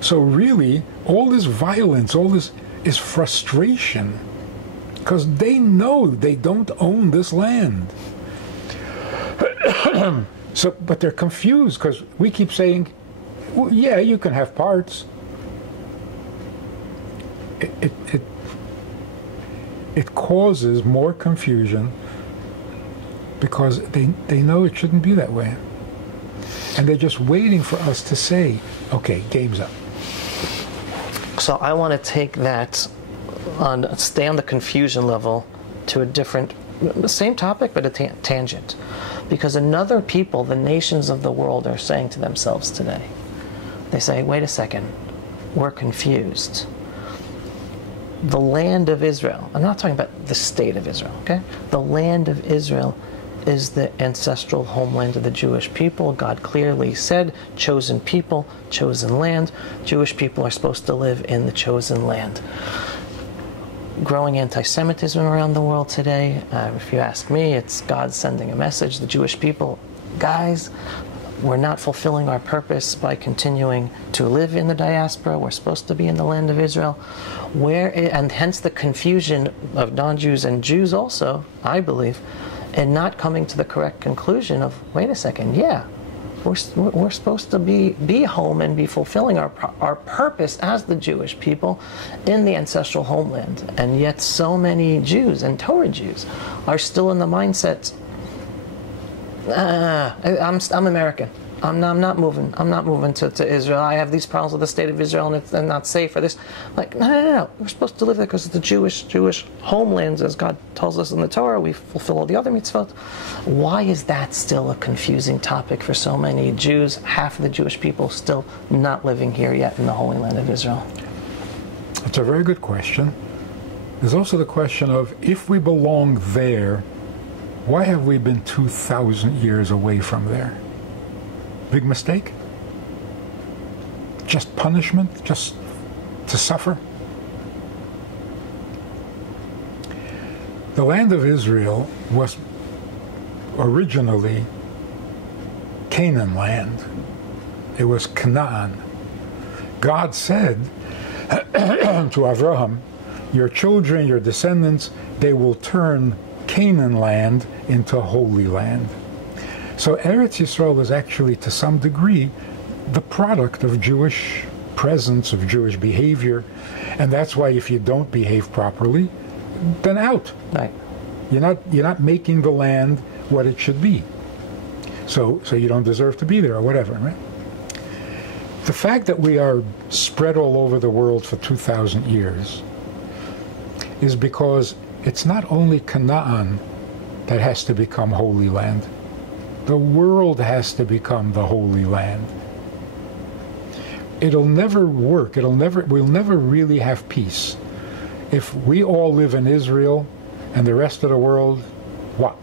So really, all this violence, all this is frustration, because they know they don't own this land. But they're confused, because we keep saying, well, yeah, you can have parts. It causes more confusion because they know it shouldn't be that way. And they're just waiting for us to say, okay, game's up. So I want to take that stay on the confusion level to a different, the same topic, but a tangent. Because another people, the nations of the world, are saying to themselves today, they say, wait a second, we're confused. The land of Israel, I'm not talking about the state of Israel, okay? The land of Israel is the ancestral homeland of the Jewish people. God clearly said, chosen people, chosen land. Jewish people are supposed to live in the chosen land. Growing anti-Semitism around the world today, if you ask me, it's God sending a message. The Jewish people, guys, we're not fulfilling our purpose by continuing to live in the diaspora. We're supposed to be in the land of Israel. And hence the confusion of non-Jews and Jews also, I believe, and not coming to the correct conclusion of, wait a second, yeah, We're supposed to be home and be fulfilling our purpose as the Jewish people in the ancestral homeland. And yet so many Jews and Torah Jews are still in the mindset, I'm American. I'm not moving. I'm not moving to Israel. I have these problems with the state of Israel, and it's not safe for this. Like, no. We're supposed to live there because it's the Jewish homelands, as God tells us in the Torah. We fulfill all the other mitzvot. Why is that still a confusing topic for so many Jews? Half of the Jewish people still not living here yet in the Holy Land of Israel. It's a very good question. There's also the question of, if we belong there, why have we been 2,000 years away from there? Big mistake? Just punishment? Just to suffer? The land of Israel was originally Canaan land. It was Canaan. God said to Abraham, your children, your descendants, they will turn Canaan land into Holy Land. So Eretz Yisrael is actually, to some degree, the product of Jewish presence, of Jewish behavior, and that's why if you don't behave properly, then out. Right. You're not making the land what it should be. So you don't deserve to be there, or whatever, right? The fact that we are spread all over the world for 2,000 years is because it's not only Canaan that has to become Holy Land. The world has to become the Holy Land. It'll never work. We'll never really have peace if we all live in Israel and the rest of the world, what?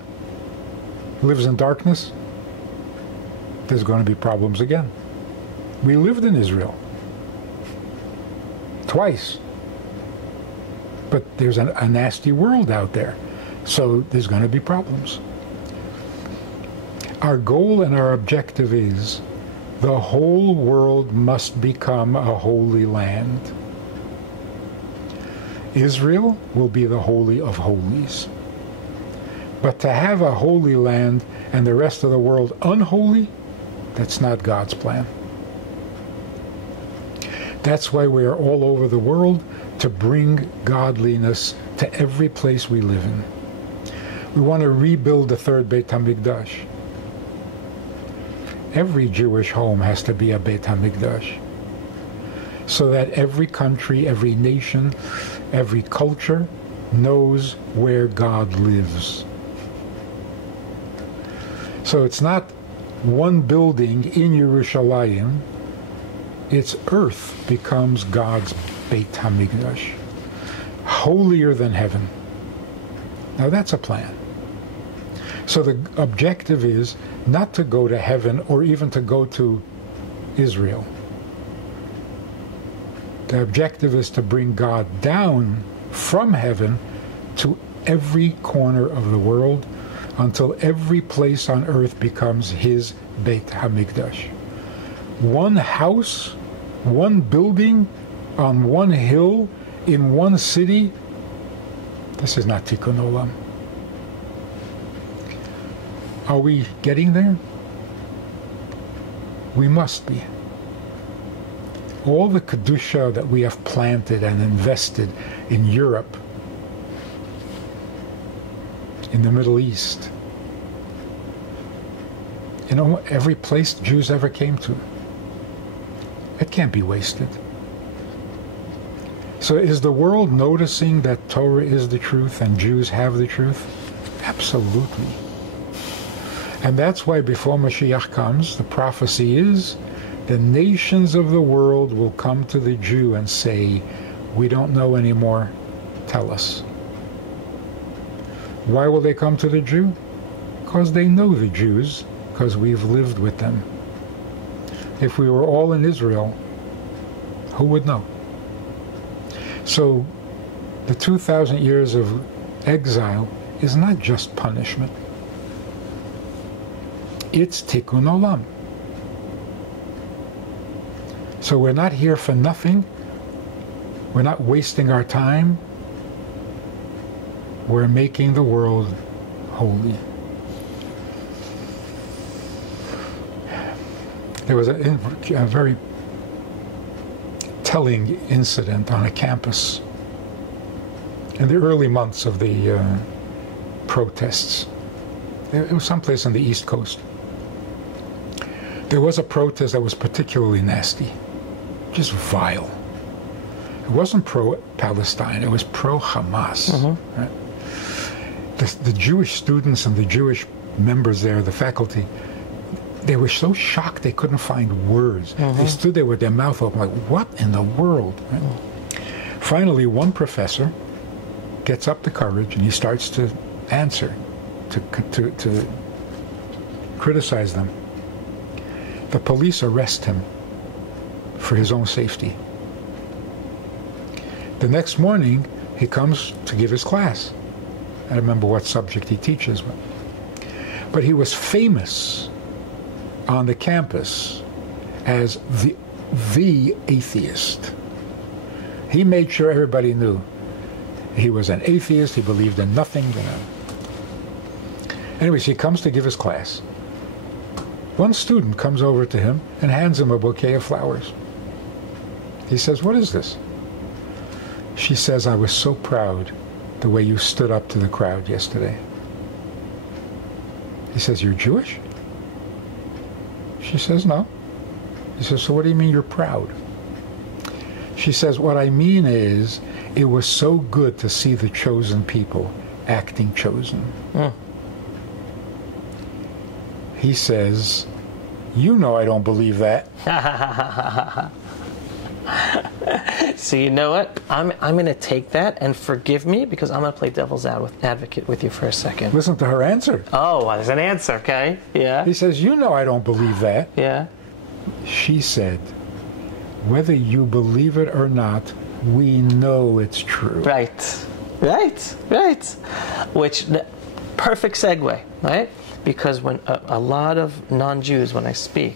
Lives in darkness? There's going to be problems again. We lived in Israel twice. But there's a nasty world out there. So there's going to be problems. Our goal and our objective is the whole world must become a holy land. Israel will be the Holy of Holies. But to have a holy land and the rest of the world unholy, that's not God's plan. That's why we are all over the world, to bring godliness to every place we live in. We want to rebuild the third Beit HaMikdash. Every Jewish home has to be a Beit HaMikdash, so that every country, every nation, every culture knows where God lives. So it's not one building in Yerushalayim, its earth becomes God's Beit HaMikdash, holier than heaven. Now that's a plan. So the objective is not to go to heaven or even to go to Israel. The objective is to bring God down from heaven to every corner of the world until every place on earth becomes his Beit HaMikdash. One house, one building, on one hill, in one city, this is not Tikkun Olam. Are we getting there? We must be. All the Kedusha that we have planted and invested in Europe, in the Middle East, every place Jews ever came to, it can't be wasted. So is the world noticing that Torah is the truth and Jews have the truth? Absolutely. And that's why before Mashiach comes, the prophecy is, the nations of the world will come to the Jew and say, we don't know anymore, tell us. Why will they come to the Jew? Because they know the Jews, because we've lived with them. If we were all in Israel, who would know? So the 2,000 years of exile is not just punishment. It's Tikkun Olam. So we're not here for nothing. We're not wasting our time. We're making the world holy. There was a very telling incident on a campus in the early months of the protests. It was someplace on the East Coast. There was a protest that was particularly nasty, just vile. It wasn't pro-Palestine, it was pro-Hamas. Mm-hmm. Right? The Jewish students and the Jewish members there, the faculty, they were so shocked they couldn't find words. Mm-hmm. They stood there with their mouth open like, what in the world? Right? Finally, one professor gets up the courage and he starts to answer, to criticize them. The police arrest him for his own safety. The next morning, he comes to give his class. I don't remember what subject he teaches, but he was famous on the campus as the atheist. He made sure everybody knew he was an atheist, he believed in nothing. Anyways, he comes to give his class. One student comes over to him and hands him a bouquet of flowers. He says, "What is this?" She says, "I was so proud the way you stood up to the crowd yesterday." He says, "You're Jewish?" She says, "No." He says, "So what do you mean you're proud?" She says, "What I mean is, it was so good to see the chosen people acting chosen." He says, "You know I don't believe that." So you know what? I'm going to take that, and forgive me, because I'm going to play devil's advocate with you for a second. Listen to her answer. Oh, well, there's an answer, okay? Yeah. He says, "You know I don't believe that." Yeah. She said, "Whether you believe it or not, we know it's true." Right. Which, perfect segue, right? Because when a lot of non-Jews, when I speak,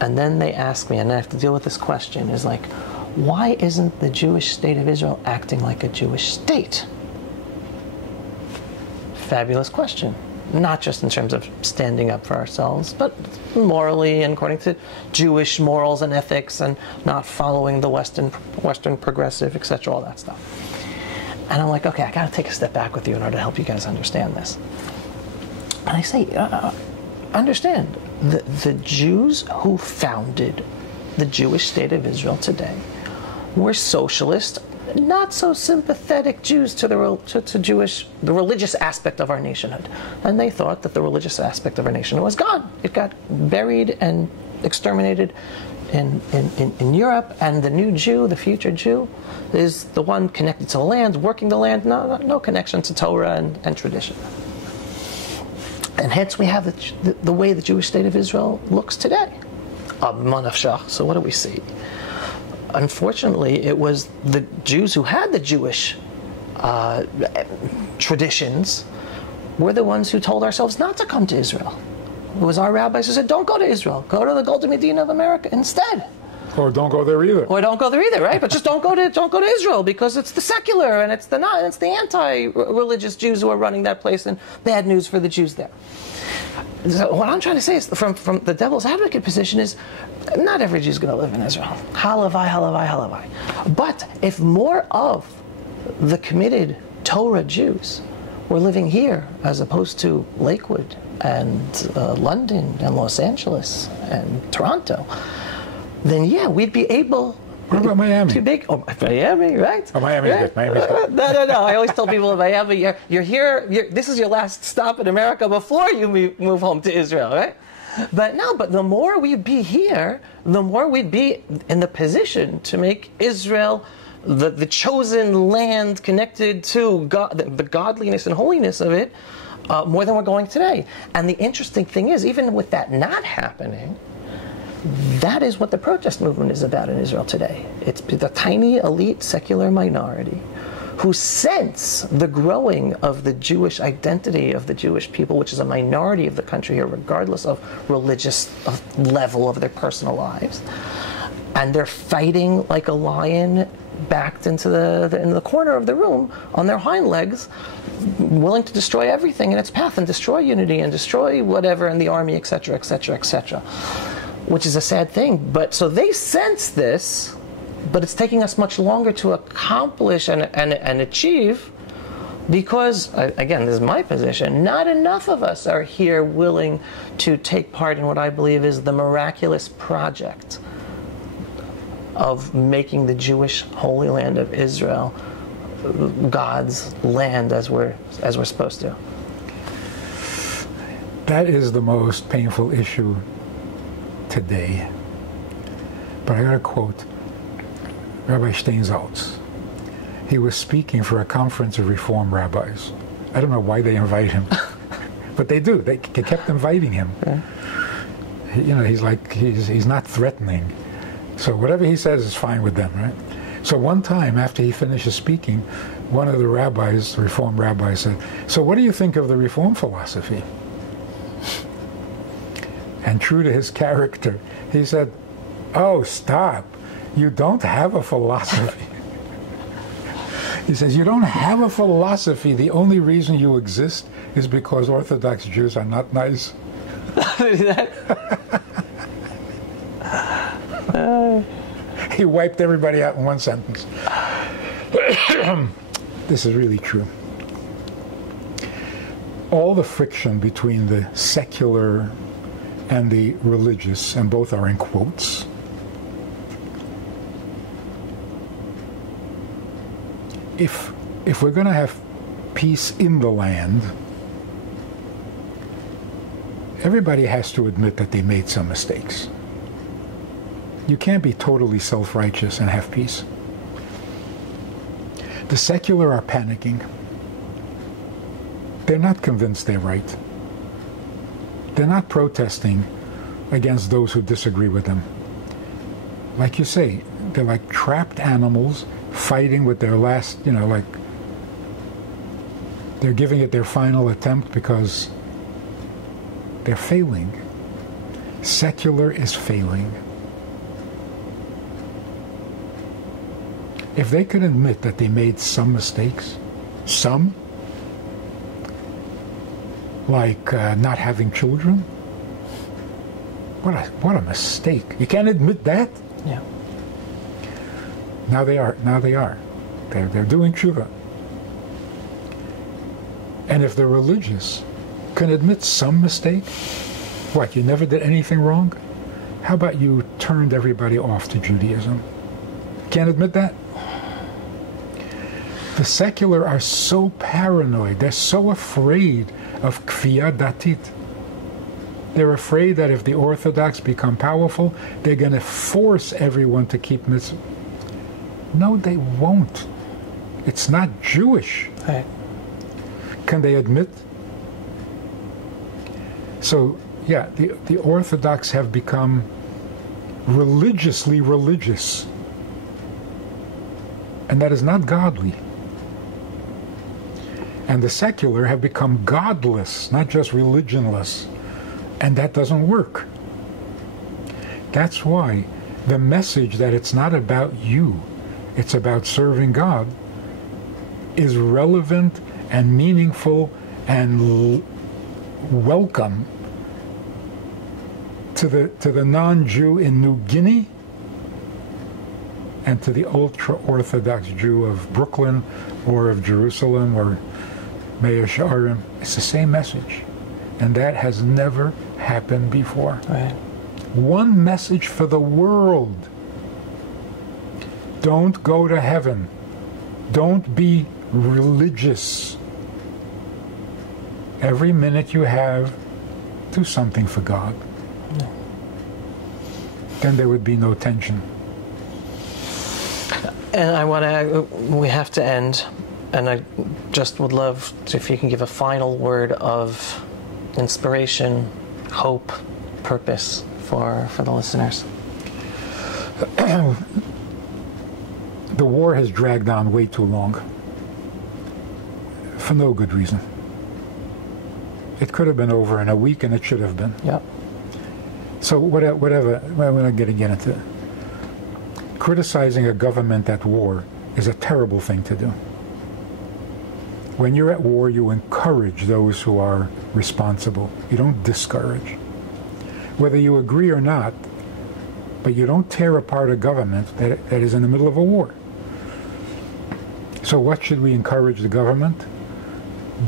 and then they ask me, and I have to deal with this question, is like, why isn't the Jewish state of Israel acting like a Jewish state? Fabulous question. Not just in terms of standing up for ourselves, but morally and according to Jewish morals and ethics, and not following the Western progressive, etc., all that stuff. And I'm like, okay, I got to take a step back with you in order to help you guys understand this. And I say, understand, the Jews who founded the Jewish state of Israel today were socialist, not so sympathetic Jews to the religious aspect of our nationhood. And they thought that the religious aspect of our nation was gone. It got buried and exterminated in Europe, and the new Jew, the future Jew, is the one connected to the land, working the land, no connection to Torah and tradition. And hence we have the way the Jewish state of Israel looks today. So what do we see? Unfortunately, it was the Jews who had the Jewish traditions were the ones who told ourselves not to come to Israel. It was our rabbis who said, "Don't go to Israel. Go to the Golden Medina of America instead." Or don't go there either. Right? But just don't go to Israel, because it's the secular and it's the anti-religious Jews who are running that place, and bad news for the Jews there. So what I'm trying to say is, from the devil's advocate position, is not every Jew is going to live in Israel. Halavai. But if more of the committed Torah Jews were living here as opposed to Lakewood and London and Los Angeles and Toronto, then yeah, we'd be able. What about Miami? Too big. Oh, Miami, right? Oh, Miami's good. Miami's good. No. I always tell people in Miami, you're here. This is your last stop in America before you move home to Israel, right? But the more we'd be here, the more we'd be in the position to make Israel the chosen land connected to God, the godliness and holiness of it, more than we're going today. And the interesting thing is, even with that not happening, that is what the protest movement is about in Israel today. It's the tiny, elite, secular minority who sense the growing of the Jewish identity of the Jewish people, which is a minority of the country here, regardless of religious level of their personal lives. And they're fighting like a lion, backed into the corner of the room on their hind legs, willing to destroy everything in its path and destroy unity and destroy whatever in the army, etc., etc., etc. which is a sad thing. But so they sense this, but it's taking us much longer to accomplish and achieve, because, again, this is my position, not enough of us are here willing to take part in what I believe is the miraculous project of making the Jewish Holy Land of Israel God's land as we're supposed to. That is the most painful issue today. But I got to quote Rabbi Steinsaltz. He was speaking for a conference of Reform rabbis. I don't know why they invite him, but they do. They kept inviting him. Yeah. He's not threatening. So whatever he says is fine with them, right? So one time after he finishes speaking, one of the rabbis, the Reform rabbis, said, "So what do you think of the Reform philosophy?" And true to his character, he said, "Oh, stop. You don't have a philosophy." He says, "You don't have a philosophy. The only reason you exist is because Orthodox Jews are not nice." He wiped everybody out in one sentence. This is really true. All the friction between the secular and the religious, and both are in quotes, if we're going to have peace in the land, everybody has to admit that they made some mistakes. You can't be totally self-righteous and have peace. The secular are panicking. They're not convinced they're right. They're not protesting against those who disagree with them. Like you say, they're like trapped animals fighting with their last, like they're giving it their final attempt because they're failing. Secular is failing. If they could admit that they made some mistakes, like not having children, what a mistake. You can't admit that? Yeah. Now they are. They're doing tshuva. And if the religious can admit some mistake, what, you never did anything wrong? How about you turned everybody off to Judaism? Can't admit that? The secular are so paranoid. They're so afraid of kfiyah datit. They're afraid that if the Orthodox become powerful, they're going to force everyone to keep mitzvah. No, they won't. It's not Jewish. Right. Can they admit? So, yeah, the Orthodox have become religiously religious. And that is not godly. And the secular have become godless, not just religionless. And that doesn't work. That's why the message that it's not about you, it's about serving God, is relevant and meaningful and welcome to the non-Jew in New Guinea and to the ultra-Orthodox Jew of Brooklyn or of Jerusalem or Mea Shearim. It's the same message. And that has never happened before. Right. One message for the world. Don't go to heaven. Don't be religious. Every minute you have, do something for God. No. Then there would be no tension. And we have to end, and I just would love if you can give a final word of inspiration, hope, purpose for the listeners. The war has dragged on way too long, for no good reason. It could have been over in a week, and it should have been. Yep. So whatever, we're not getting into it. Criticizing a government at war is a terrible thing to do. When you're at war, you encourage those who are responsible. You don't discourage. Whether you agree or not, But you don't tear apart a government that is in the middle of a war. So what should we encourage the government?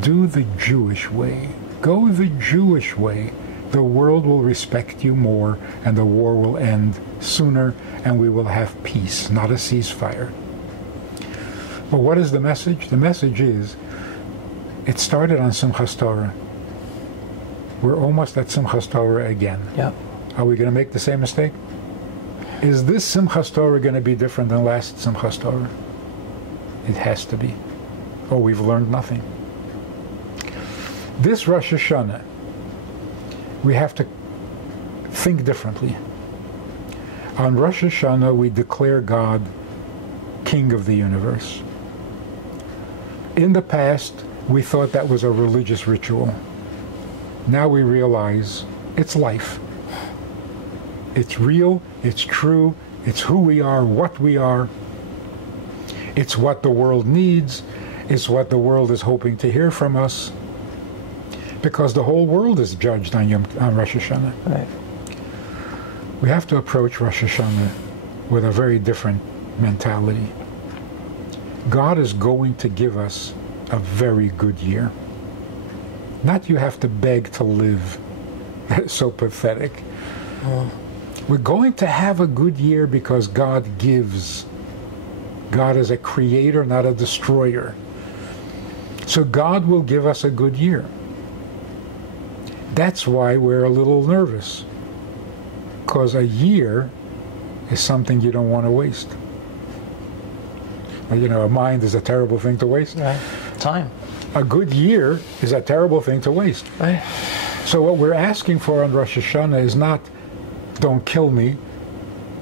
Do the Jewish way. Go the Jewish way. The world will respect you more, and the war will end sooner, and we will have peace, not a ceasefire. But what is the message? The message is, it started on Simchas Torah. We're almost at Simchas Torah again. Yeah. Are we going to make the same mistake? Is this Simchas Torah going to be different than last Simchas Torah? It has to be. Or we've learned nothing. This Rosh Hashanah, we have to think differently. On Rosh Hashanah, we declare God King of the universe. In the past, we thought that was a religious ritual. Now we realize it's life. It's real, it's true, it's who we are, what we are. It's what the world needs. It's what the world is hoping to hear from us. Because the whole world is judged on Rosh Hashanah. Right. We have to approach Rosh Hashanah with a very different mentality. God is going to give us a very good year. Not you have to beg to live. That's so pathetic. We're going to have a good year because God gives. God is a creator, not a destroyer. So God will give us a good year. That's why we're a little nervous. Because a year is something you don't want to waste. You know, a mind is a terrible thing to waste. Right. Time. A good year is a terrible thing to waste. Right. So what we're asking for on Rosh Hashanah is not, don't kill me,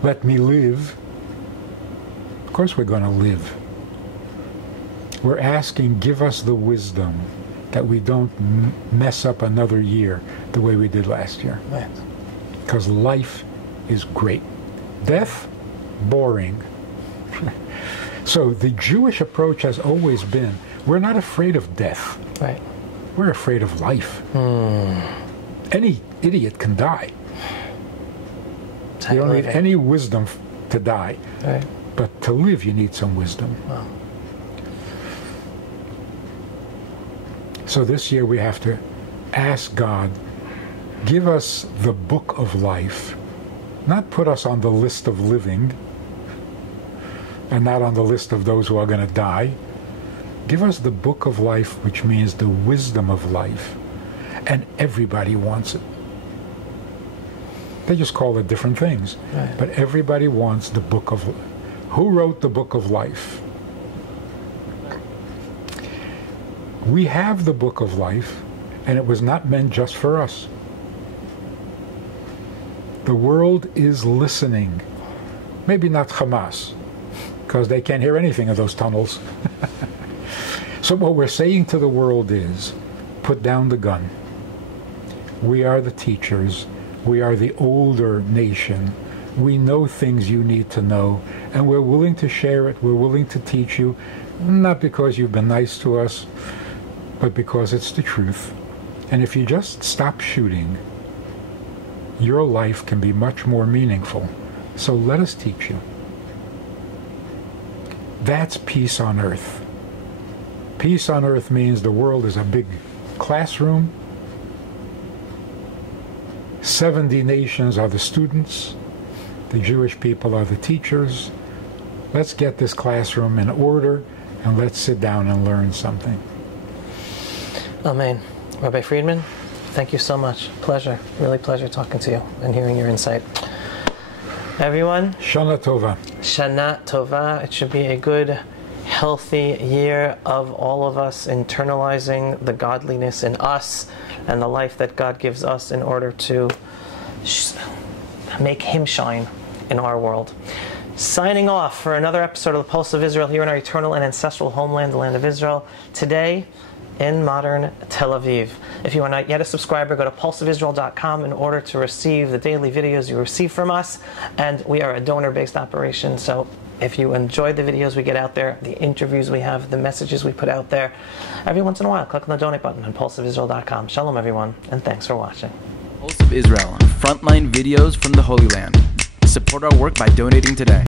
let me live. Of course we're going to live. We're asking, give us the wisdom that we don't mess up another year the way we did last year. Right. Because life is great. Death, boring. So the Jewish approach has always been, we're not afraid of death. Right. We're afraid of life. Any idiot can die. You don't need any wisdom to die. Right. But to live, you need some wisdom. Wow. So this year we have to ask God, give us the book of life, not put us on the list of living, and not on the list of those who are going to die. Give us the book of life, which means the wisdom of life. And everybody wants it. They just call it different things. Right. But everybody wants the book of life. Who wrote the book of life? We have the book of life, and it was not meant just for us. The world is listening. Maybe not Hamas, because they can't hear anything of those tunnels. So what we're saying to the world is, put down the gun. We are the teachers. We are the older nation. We know things you need to know, and we're willing to share it. We're willing to teach you, not because you've been nice to us, but because it's the truth. And if you just stop shooting, your life can be much more meaningful. So let us teach you. That's peace on earth. Peace on earth means the world is a big classroom. 70 nations are the students. The Jewish people are the teachers. Let's get this classroom in order, and let's sit down and learn something. Amen. Rabbi Friedman, thank you so much. Pleasure. Really pleasure talking to you and hearing your insight. Everyone, Shana Tova. Shana Tova. It should be a good, healthy year of all of us internalizing the godliness in us and the life that God gives us in order to make Him shine in our world. Signing off for another episode of the Pulse of Israel here in our eternal and ancestral homeland, the land of Israel. Today, in modern Tel Aviv. If you are not yet a subscriber, go to pulseofisrael.com in order to receive the daily videos you receive from us. And we are a donor-based operation, so if you enjoy the videos we get out there, the interviews we have, the messages we put out there, every once in a while, click on the donate button on pulseofisrael.com. Shalom, everyone, and thanks for watching. Pulse of Israel, frontline videos from the Holy Land. Support our work by donating today.